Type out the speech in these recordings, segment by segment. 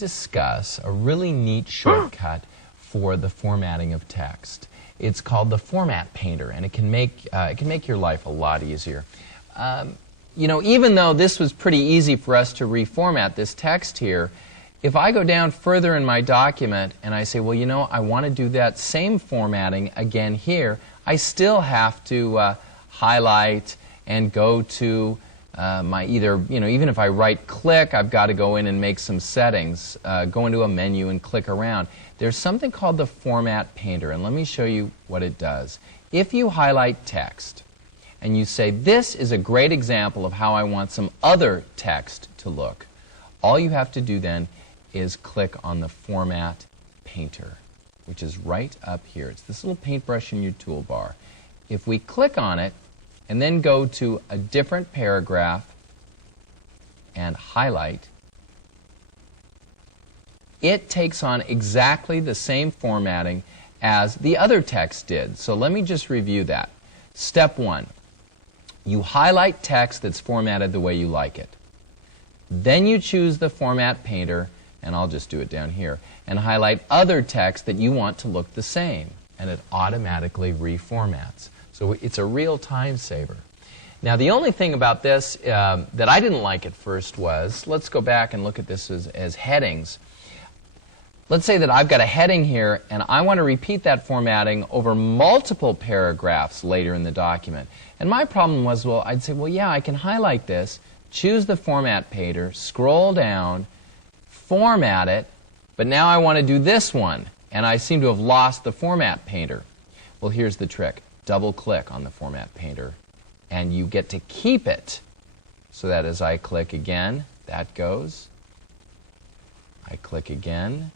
discuss a really neat shortcut for the formatting of text. It's called the Format Painter, and it can make your life a lot easier. You know, even though this was pretty easy for us to reformat this text here, if I go down further in my document and I say, well, you know, I want to do that same formatting again here, I still have to highlight and go to my even if I right-click, I've got to go in and make some settings, go into a menu and click around. There's something called the Format Painter, and let me show you what it does. If you highlight text and you say, this is a great example of how I want some other text to look, all you have to do then is click on the Format Painter, which is right up here. It's this little paintbrush in your toolbar. If we click on it and then go to a different paragraph and highlight, it takes on exactly the same formatting as the other text did. So let me just review that. Step 1, you highlight text that's formatted the way you like it. Then you choose the Format Painter, and I'll just do it down here, and highlight other text that you want to look the same, and it automatically reformats. So it's a real time saver. Now the only thing about this that I didn't like at first was, let's go back and look at this as headings. Let's say that I've got a heading here and I want to repeat that formatting over multiple paragraphs later in the document. And my problem was, well, I'd say, well, yeah, I can highlight this, choose the Format Painter, scroll down, format it, but now I want to do this one, and I seem to have lost the Format Painter. Well, here's the trick. Double-click on the Format Painter, and you get to keep it so that as I click again, that goes. I click again,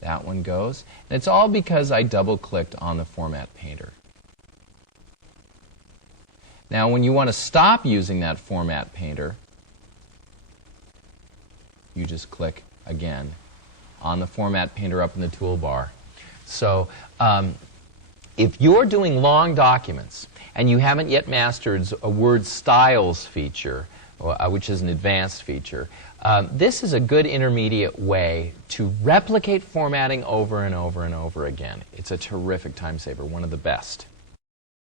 that one goes. And it's all because I double-clicked on the Format Painter. Now, when you want to stop using that Format Painter, you just click again on the Format Painter up in the toolbar. So if you're doing long documents and you haven't yet mastered a word styles feature, which is an advanced feature, this is a good intermediate way to replicate formatting over and over and over again. It's a terrific time saver, one of the best.